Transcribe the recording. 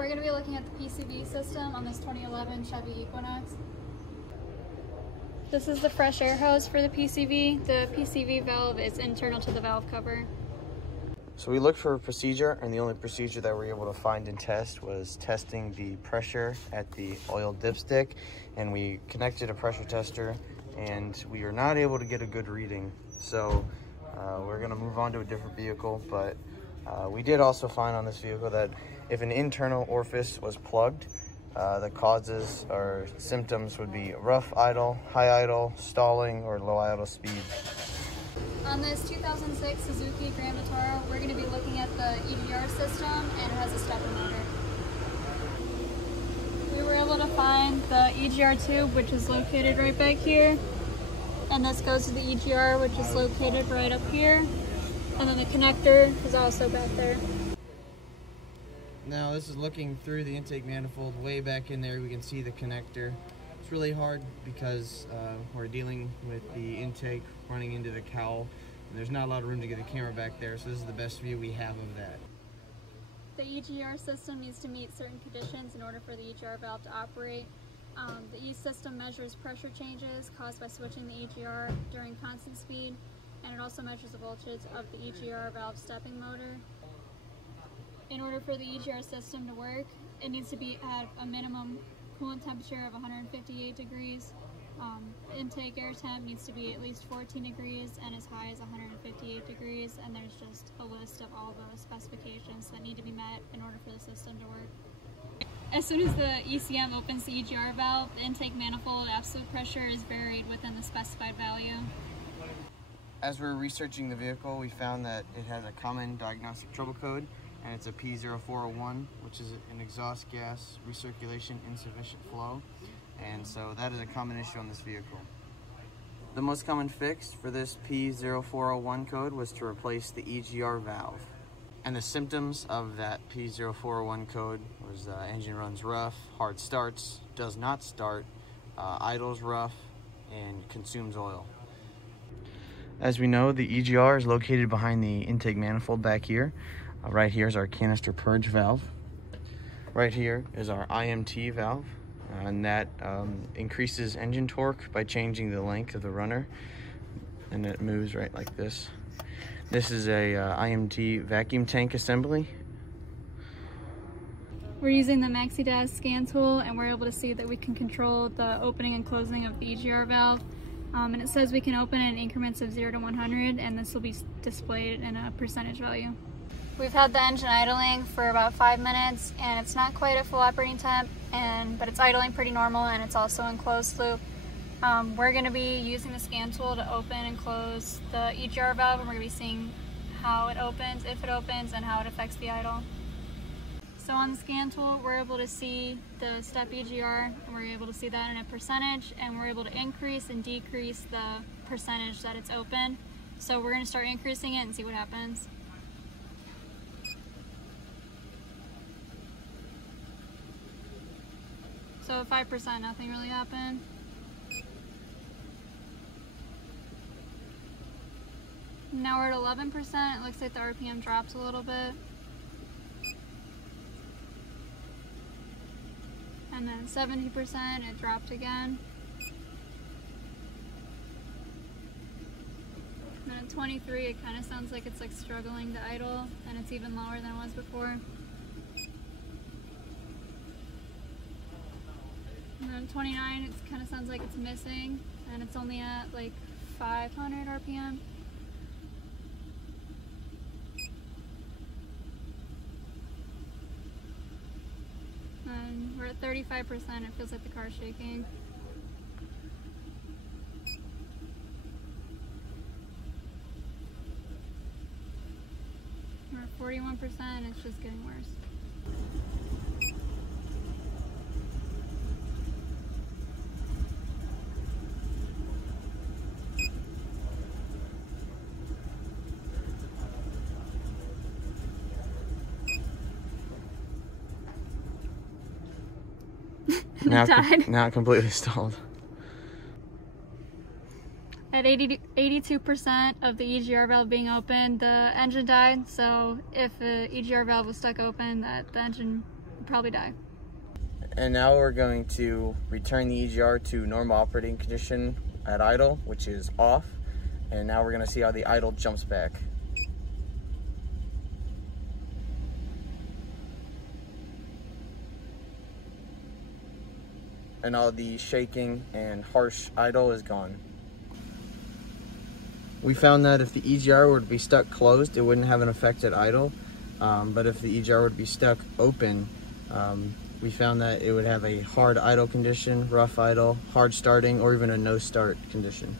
We're going to be looking at the PCV system on this 2011 Chevy Equinox. This is the fresh air hose for the PCV. The PCV valve is internal to the valve cover. So we looked for a procedure, and the only procedure that we were able to find and test was testing the pressure at the oil dipstick, and we connected a pressure tester, and we are not able to get a good reading. So we're going to move on to a different vehicle, but we did also find on this vehicle that if an internal orifice was plugged, the causes or symptoms would be rough idle, high idle, stalling, or low idle speed. On this 2006 Suzuki Grand Vitara, we're going to be looking at the EGR system, and it has a stepper motor. We were able to find the EGR tube, which is located right back here, and this goes to the EGR, which is located right up here, and then the connector is also back there. Now this is looking through the intake manifold. Way back in there we can see the connector. It's really hard because we're dealing with the intake running into the cowl, and there's not a lot of room to get the camera back there, so this is the best view we have of that. The EGR system needs to meet certain conditions in order for the EGR valve to operate. The E system measures pressure changes caused by switching the EGR during constant speed, and it also measures the voltage of the EGR valve stepping motor. In order for the EGR system to work, it needs to be at a minimum coolant temperature of 158 degrees. Intake air temp needs to be at least 14 degrees and as high as 158 degrees, and there's just a list of all the specifications that need to be met in order for the system to work. As soon as the ECM opens the EGR valve, the intake manifold absolute pressure is varied within the specified value. As we were researching the vehicle, we found that it has a common diagnostic trouble code, and it's a P0401, which is an exhaust gas recirculation insufficient flow, and so that is a common issue on this vehicle. The most common fix for this P0401 code was to replace the EGR valve, and the symptoms of that P0401 code was engine runs rough, hard starts, does not start, idles rough, and consumes oil. As we know, the EGR is located behind the intake manifold back here. Right here is our canister purge valve. Right here is our IMT valve, and that increases engine torque by changing the length of the runner, and it moves right like this. This is a IMT vacuum tank assembly. We're using the MaxiDAS scan tool, and we're able to see that we can control the opening and closing of the EGR valve. And it says we can open in increments of 0 to 100, and this will be displayed in a percentage value. We've had the engine idling for about 5 minutes, and it's not quite at full operating temp, but it's idling pretty normal, and it's also in closed loop. We're going to be using the scan tool to open and close the EGR valve, and we're going to be seeing how it opens, if it opens, and how it affects the idle. So on the scan tool, we're able to see the step EGR, and we're able to see that in a percentage, and we're able to increase and decrease the percentage that it's open. So we're going to start increasing it and see what happens. So 5%, nothing really happened. Now we're at 11%. It looks like the RPM drops a little bit. And then 70%, it dropped again. And then at 23, it kind of sounds like it's like struggling to idle, and it's even lower than it was before. And then 29, it kind of sounds like it's missing, and it's only at like 500 RPM. And we're at 35%, it feels like the car's shaking. We're at 41%, it's just getting worse. Now completely stalled. At 82% of the EGR valve being open, the engine died. So if the EGR valve was stuck open, the engine would probably die. And now we're going to return the EGR to normal operating condition at idle, which is off. And now we're going to see how the idle jumps back. And all the shaking and harsh idle is gone. We found that if the EGR would be stuck closed, it wouldn't have an effect at idle. But if the EGR would be stuck open, we found that it would have a hard idle condition, rough idle, hard starting, or even a no start condition.